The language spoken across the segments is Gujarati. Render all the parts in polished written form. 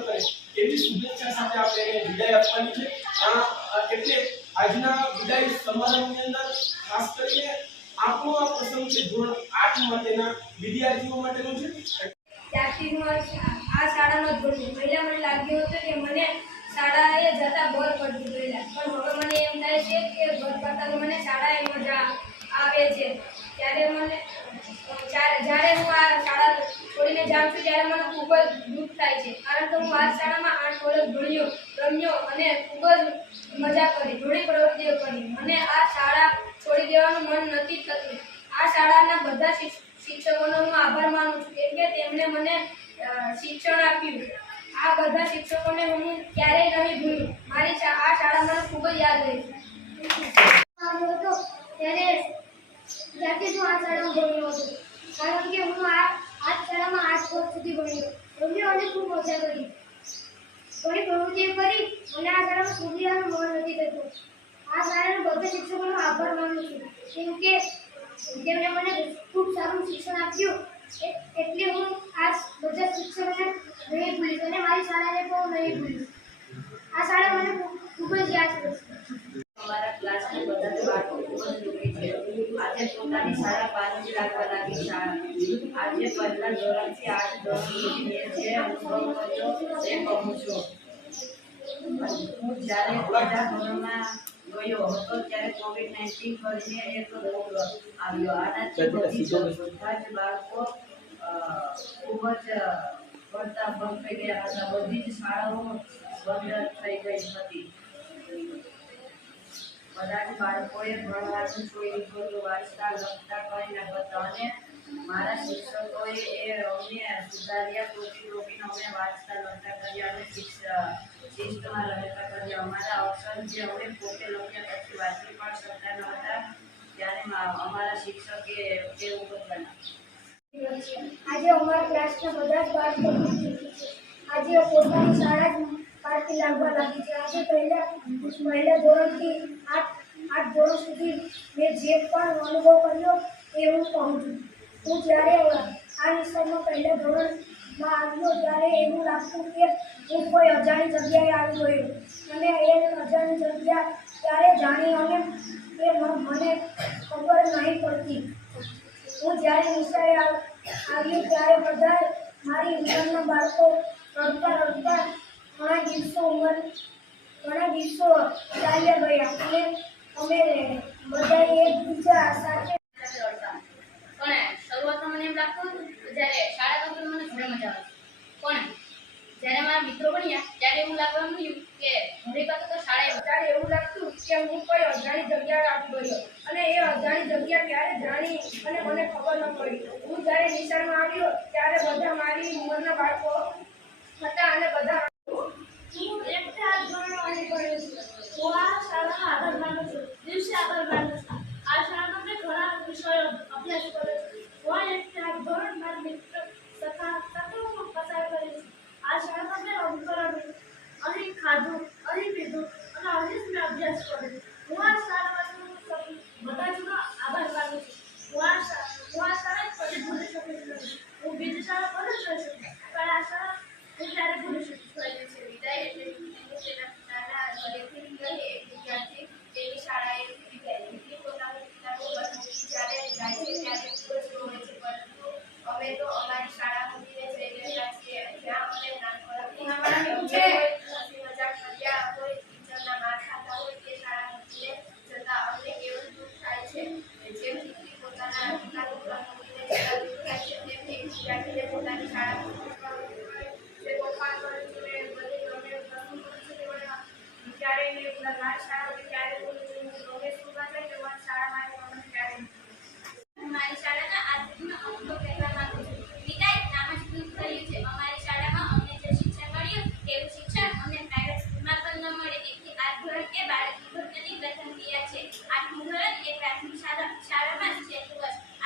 સફળ કરે એવી શુભેચ્છા સાથે આપણે એને વિદાય આપવાની છે. એટલે આજના વિદાય સમારંભની અંદર ખાસ કરીને આપણો આ પ્રસંગ છે ધોરણ 8 માટેના વિદ્યાર્થીઓ માટેનો છે. ત્યારથી હું આ શાળામાં ભણ્યો. પહેલા મને લાગ્યું હતું કે મને શાળાએ જતા બોર પડતું પહેલા, પણ હવે મને એમ થાય છે કે બોર કરતા મને શાળાએ મજા આવે છે. જ્યારે હું આ શાળા છોડીને જાઉં છું ત્યારે મને ખૂબ જ દુઃખ થાય છે, કારણ કે હું આ શાળામાં 8 વર્ષ ભણ્યો, રમ્યો અને ખૂબ જ મજા કરી, ઘણી પ્રવૃત્તિઓ કરી. મને આ શાળા છોડી દેવાનું મન નથી થતું. આ શાળાના બધા શિક્ષકોનો હું આભાર માનું છું, કેમ કે તેમણે મને શિક્ષણ આપ્યું. આ બધા શિક્ષકોને હું ક્યારેય નહીં ભૂલું. મારી આ શાળા મને ખૂબ જ યાદ રહી છે. ત્યારથી હું આ શાળામાં ભણ્યો હતો, કારણ કે હું આ શાળામાં 8 વર્ષ સુધી ભણ્યો અને ખૂબ મજા કરી, ઘણી પ્રવૃત્તિઓ કરી અને આ શાળામાં છોડી દેવાનું મન નથી થતું. આ શાળાના બધા શિક્ષકોનો આભાર માનું છું, કેમ કે તેમણે મને ખૂબ સારું શિક્ષણ આપ્યું. એટલે હું આ બધા શિક્ષકોને નહીં ભૂલીશ અને મારી શાળાને પણ નહીં ભૂલીશ. આ શાળા મને ખૂબ જ યાદ કરશે. અમારા ક્લાસના બધા જ બાળકો ખૂબ જ દુઃખી છે. આજે પોતાની શાળા પાછી લાગવા લાગી શાળા. આજે પહેલા ધોરણથી 8 ધોરણ સુધી જે અનુભવ કર્યો તે કહું છું. હું જ્યારે પહેલા ધોરણમાં ગયો હતો ત્યારે COVID-19 કરીને એક રોગ આવ્યો. આનાથી બધા જ બાળકો ખૂબ જ ભણતા બંધ થઈ ગયા હતા. બધી જ શાળાઓ બંધ થઈ ગઈ હતી. બધા જ બાળકોએ ભણવાનું છોડી દીધું, વાંચતા લખતા કંઈ ન હતા. અને મારા શિક્ષકોએ અમને સુધાર્યા, ટોપી અમે વાંચતા લખતા કર્યા અને શિસ્તમાં રહેતા કર્યા. અમારા અક્ષર જે અમે પોતે લખ્યા પછી વાંચી પણ શકતા ન હતા, ત્યારે અમારા શિક્ષકે એવું બદલાવ્યું. આજે અમારા ક્લાસના બધા જ બાળકો આજે પોતાની શાળા જ પાછી લાગવા લાગી છે. આજે પહેલા ધોરણથી 8 ધોરણ સુધી મેં જે પણ અનુભવ કર્યો એ હું કહું છું. હું જ્યારે આ વિસ્તારમાં પહેલા ધોરણમાં આવ્યો ત્યારે એવું લાગતું કે હું કોઈ અજાણી જગ્યાએ આવી ગયો, અને એ અજાણી જગ્યા ત્યારે જાણી અને એ મને ખબર નહીં પડતી. હું જ્યારે નિશાળે આવ્યો ત્યારે બધા મારી ઉંમરના બાળકો રડતા ઘણા દિવસો ચાલ્યા ગયા અને અમે બધા એકબીજા સાથે પણ શરૂઆતમાં મને એમ લાગતું જ્યારે શાળા કરતો મને ઘણી મજા આવતી, પણ જ્યારે મારા મિત્રો બન્યા ત્યારે એવું લાગવા મળ્યું કે ઘરે પાછો તો શાળાએ ત્યારે એવું લાગતું કે હું કોઈ અજાણી જગ્યાએ આવી ગયો, અને એ અજાણી જગ્યા ક્યારે જાણી અને મને ખબર ન પડી. હું જ્યારે નિશાળમાં આવ્યો ત્યારે બધા મારી ઉંમરના બાળકો હતા અને બધા હું 1 થી 8 ધોરણ ભણ્યો છું. હું આ શાળાનો આભાર માનું છું, દિવસે આભાર માનું છું. આ શાળામાં મેં ઘણા વિષયો અભ્યાસ કર્યો છે. હું 1 થી 8 ધોરણ મારા મિત્ર સાથે હું પસાર કરી છું. આ શાળામાં મેં રમકડું, અહીં ખાધું, અહીં પીધું અને અહીં જ મેં અભ્યાસ કર્યો. હું આ શાળામાં બધા જનો આભાર માનું છું. હું આ શાળા કદી ભૂલી શકીશ નહીં. હું બીજી શાળા ભલે જોઈ શકું, પણ આ શાળા હું ક્યારે ભૂલી શકીશ. વિદાય એટલે તેના પિતાના ઘરેથી ગયે વિદ્યાર્થી તેની શાળાએ વિદાય પોતાના પિતાનો બસ જ્યારે જાય છે ત્યારે ખૂબ જ રોવે છે, પરંતુ અમે તો અમારી શાળા મૂકીને જઈ રહ્યા છીએ. જ્યાં અમને નાનપણથી મજાક કર્યા હોય, ટીચરના માર ખાતા હોય, તે શાળા મૂકીને જતા અમને કેવું દુઃખ થાય છે. જેમ દીકરી પોતાના પિતાનું ઘર મૂકીને જતા દુઃખ થાય છે, તેમ એક વિદ્યાર્થીને પોતાની શાળા મૂકીને જે તોફાન કરે છે, ક્યારેય નહીં ભૂલા. મારી શાળા હતી ત્યારે બોલું છું, રોગે સ્કૂલમાં જઈ તો મારી શાળામાં આવી ક્યારેય મારી શાળાના આજનો અનુભવ કહેવા માંગુ છું. વિદાય નામ જ દુઃખ થયું છે. અમારી શાળામાં અમને જે શિક્ષણ મળ્યું તેવું શિક્ષણ અમને પ્રાઇવેટ સ્કૂલમાં પણ ન મળે. 1 થી 8 ધોરણ એ બાળકની ભક્તિની પ્રથમ ક્રિયા છે. 8મું ધોરણ એ પ્રાથમિક શાળામાં જ છે.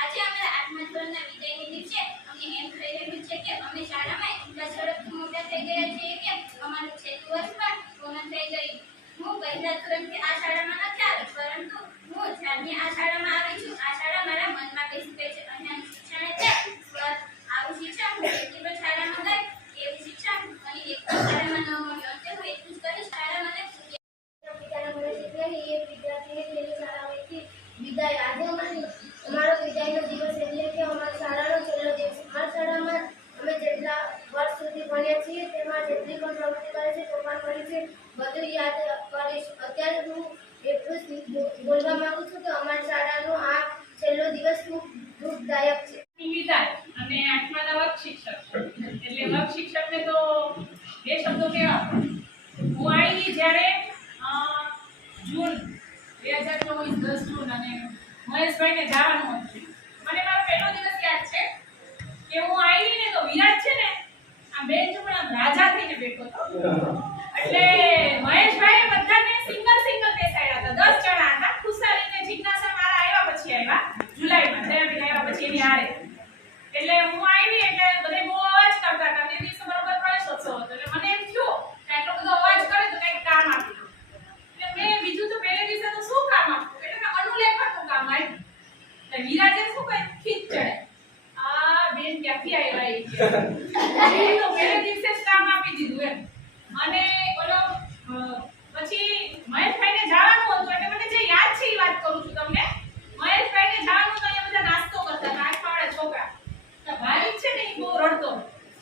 આજે અમારા 8મા ધોરણના વિદાયને દિવસે અમને એમ થઈ રહ્યું છે કે અમે શાળામાં એટલા ઝડપથી મોટા થઈ ગયા છીએ કે અમારું 6મું વર્ષ પણ પૂર્ણ થઈ ગયું. હું પહેલા ધોરણથી આ શાળામાં નથી આવી, પરંતુ હું જ્યારની આ શાળામાં આવી છું, આ શાળા મારા મનમાં બેસી ગઈ છે. અહીંયાનું શિક્ષણ એટલે આવું શિક્ષણ હું એટલી પણ શાળામાં ગઈ એવું શિક્ષણ અહીં એક વિશે બધું યાદ કરીશ. અત્યારે હું એટલું જ બોલવા માંગુ છું કે અમારી શાળાનો આ છેલ્લો દિવસ ખૂબ દુઃખદાયક છે. વિદાય અને આઠમાના વર્ગ શિક્ષક એટલે વર્ગ શિક્ષકને તો બે શબ્દો કહેવા હું આવી જ્યારે જૂન 2024 10 જૂન અને મહેશભાઈને જવાનું હતું. મને મારો પહેલો દિવસ યાદ છે કે હું આવી ને તો વિરાજ છે ને આ બેન્ચ ઉપર આમ રાજા થઈને બેઠો હતો. એટલે મહેશભાઈએ બધાને સિંગલ બેસાડ્યા હતા. 10 જણા હતા. ખુશાલી ને જિજ્ઞાસા મારા આવ્યા પછી આવ્યા જુલાઈમાં જયાબેન આવ્યા પછી એની હારે. એટલે હું આવી એટલે બધે બહુ અવાજ કરતા હતા. તે દિવસે બરોબર પ્રવેશોત્સવ હતો. એટલે મને એમ થયું કે આટલો બધો અવાજ કરે તો કંઈક કામ આપી દઉં. એટલે મેં બીજું તો પહેલે દિવસે તો શું કામ આપવું એટલે મેં અનુલેખનનું કામ આપ્યું. એટલે વિરાજે શું કહે ખીચ ચડે આ બેન ક્યાંથી આવ્યા એ કે તો પહેલે દિવસે જ કામ આપી દીધું એમ. અને ઓલો પછી મહેશભાઈને જવાનું હતું એટલે મને જે યાદ છે એ વાત કરું છું તમને. મહેશભાઈને જવાનું તો અહીંયા બધા નાસ્તો કરતા હતા આઠવાળા છોકરા. ભાઈ છે ને એ બહુ રડતો.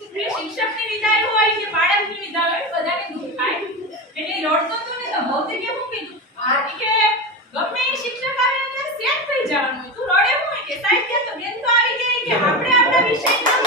એટલે શિક્ષકની વિદાય હોય કે બાળકની વિદાય હોય બધાને દુઃખ થાય. એટલે એ રડતો હતો ને તો ભૌતિકે શું કીધું કે ગમે એ શિક્ષક આવે એટલે સેટ થઈ જવાનું. તું રડે હોય કે સાહેબ કે તો બેન તો આવી ગઈ કે આપણે આપણા વિષયના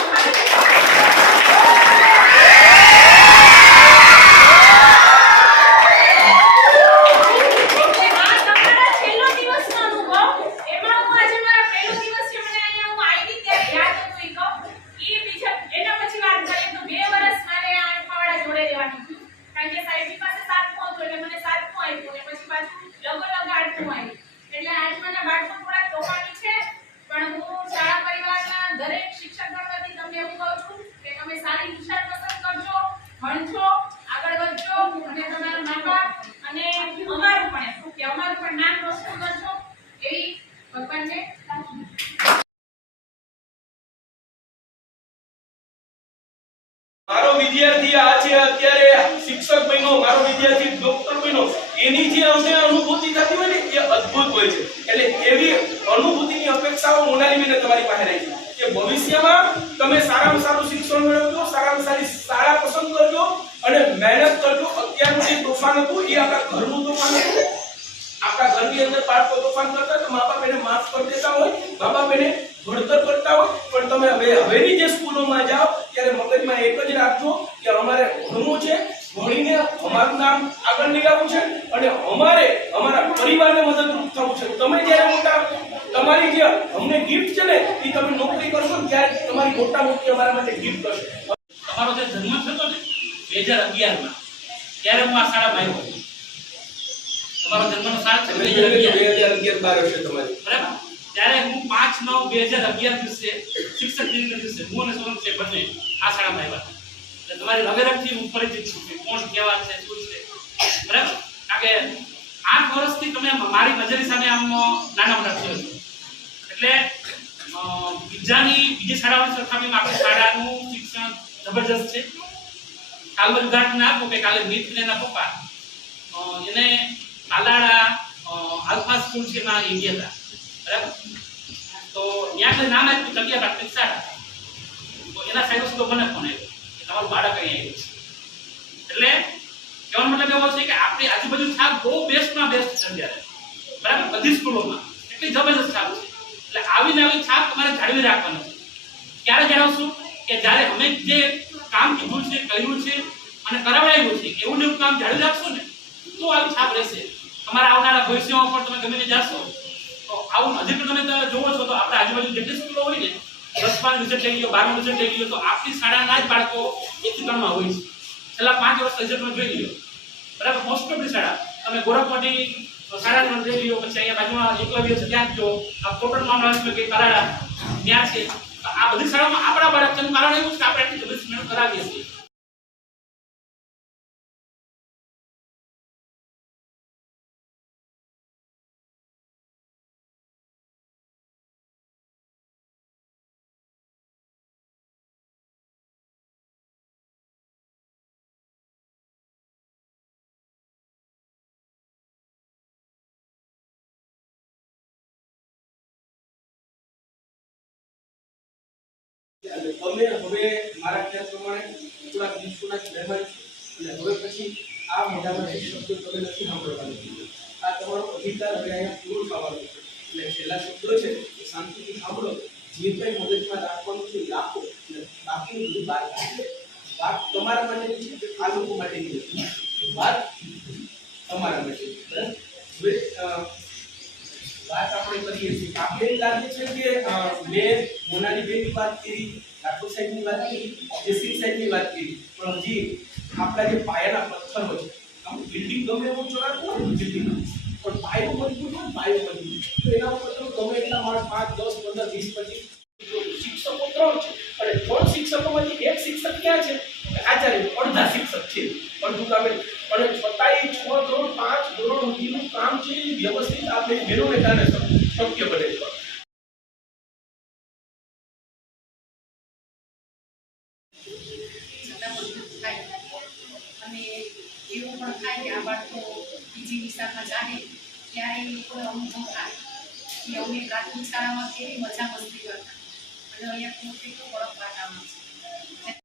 મારો વિદ્યાર્થી આ છે અત્યારે શિક્ષક બન્યો, મારો વિદ્યાર્થી ડોક્ટર બન્યો, એની જે અમને અનુભૂતિ થતી હોય ને એ અદ્ભુત હોય છે. એટલે એવી અનુભૂતિની અપેક્ષાઓ મોનાલીબેને તમારી પાસે રાખી કે ભવિષ્યમાં તમે સારામાં સારું શિક્ષણ મેળવજો, સારામાં સારી શાળા પસંદ કરજો અને મહેનત કરજો. અત્યારનું જે તોફાન હતું એ આપણા ઘરનું તોફાન હતું. આપણા ઘરની અંદર બાળકો તોફાન કરતા તો મા બાપ એને માફ કરી દેતા હોય, મા બાપ એને ભણતર કરતા હોય. પણ તમે હવેની જે સ્કૂલોમાં જાઓ ત્યારે મગજમાં એક જ રાખજો કે અમારે ભણવું છે, ભણીને અમારું નામ આગળ લઈ આવવું છે અને અમારે અમારા પરિવારને મદદરૂપ થવું છે. તમે જ્યારે મોટા તમારી જે અમને ગિફ્ટ છે ને એ તમે નોકરી કરશો ને ત્યારે તમારી મોટી અમારા માટે ગિફ્ટ કરશે. તમારો જે જન્મ થયો ને 2011માં ત્યારે હું આ શાળામાં આવ્યો. તમારો જન્મનો સાલ છે 2011 બાર વર્ષે તમારી બરાબર. ત્યારે હું 5/9/2011 દિવસે શિક્ષક દિનના દિવસે હું અને સોનમ છે બંને આ શાળામાં આવ્યા. એટલે તમારી રવેરખથી હું પરિચિત છું કે કોણ કેવા છે શું છે બરાબર. કારણ કે 8 વર્ષથી તમે મારી નજરની સામે આમ નાના મોટા થયો છો. એટલે બીજી શાળાઓની સરખામણીમાં આપણી શાળાનું શિક્ષણ જબરજસ્ત છે. કાલે ઉદાહરણ આપો કે કાલે મિત ને એના પપ્પા એને કાલાડા આલ્ફા સ્કૂલ છે એમાં એ ગયા હતા બરાબર. તો ત્યાં નામ આપ્યું જગ્યા પ્રાથમિક શાળા. તો એના સાહેબ સુધી મને ફોન આવ્યો કે તમારું બાળક અહીં આવ્યું છે. એટલે કહેવાનો મતલબ એવો છે કે આપણી આજુબાજુ છાપ બહુ બેસ્ટમાં બેસ્ટ છે અત્યારે બરાબર. બધી સ્કૂલોમાં એટલી જબરજસ્ત છાપ છે. એટલે આવી છાપ તમારે જાળવી રાખવાની છે. ક્યારે જાળવશું કે જ્યારે અમે જે કામ કીધું છે, કર્યું છે અને કરાવડાવ્યું છે એવું ને એવું કામ જાળવી રાખશો ને તો આવી છાપ રહેશે. તમારા આવનારા ભવિષ્યમાં પણ તમે ગમે તે જાશો તો આવું હજી પણ તમે જોવો છો તો આપણા આજુબાજુ જેટલી સ્કૂલો હોય ને 10માં રિઝલ્ટ લઈ લો, 12માં રિઝલ્ટ લઈ લો તો આપણી શાળાના જ બાળકો 1-3 હોય છે. છેલ્લા 5 વર્ષ રિઝલ્ટમાં જોઈ લો બરાબર. મોસ્ટ ઓફ ધી શાળા તમે ગોરખપટ્ટી શાળાનો લઈ લો, પછી અહીંયા બાજુમાં એકલવ્ય છે ત્યાં જો આ કોટણમાં કે કરાડા ત્યાં છે. આ બધી શાળામાં આપણા બાળક છે. કારણ એવું છે કે આપણે આટલી જબરદસ્ત મહેનત કરાવીએ છીએ. તમે હવે મારા ખ્યાલ પ્રમાણે થોડાક દિવસોના જ મહેમાન છો અને હવે પછી આ મોઢામાંથી શબ્દો તમે નથી સાંભળવાનું. આ તમારો અધિકાર હવે અહીંયા પૂરો થવાનો છે. એટલે છેલ્લા શબ્દો છે એ શાંતિથી સાંભળો. જે કંઈ મગજમાં રાખવાનું છે એ રાખો. એટલે બાકીનું બધું બહાર કાઢો. વાત તમારા માટેની છે, આ લોકો માટેની નથી. વાત તમારા માટે. બરાબર? હવે વાત આપણે કરીએ છીએ. આપણે લાગે છે કે મેં મોનાલી બેનની વાત કરી, ઠાકોર સાહેબની વાત કરી, જયસિંહ સાહેબની વાત કરી, પણ હજી આપણા જે પાયાના પથ્થરો છે, આમ બિલ્ડિંગ ગમે એવું ચોરાતું હોય ને બિલ્ડિંગ, પણ પાયો મજબૂત હોય, પાયો મજબૂત, તો એના ઉપર તો ગમે એટલા માણસ 5, 10, 15, 20, 25 શિક્ષકો 3 છે, અને 3 શિક્ષકોમાંથી એક શિક્ષક ક્યાં છે? આચાર્ય. અડધા શિક્ષક છે, અડધું કામ. અને છતાંય 6 ધોરણ 5 ધોરણ સુધીનું કામ છે એ વ્યવસ્થિત આપણે બહેનોને કારણે શક્ય બને છે. છતાં મજબૂત થાય અને એવું પણ થાય કે આ બાળકો બીજી દિશામાં જાય ત્યારે એ લોકોને અનુભવ થાય કે અમે પ્રાથમિક શાળામાં કેવી મજા મસ્તી કરતા અને અહીંયા કેટલું કડક વાતાવરણ છે.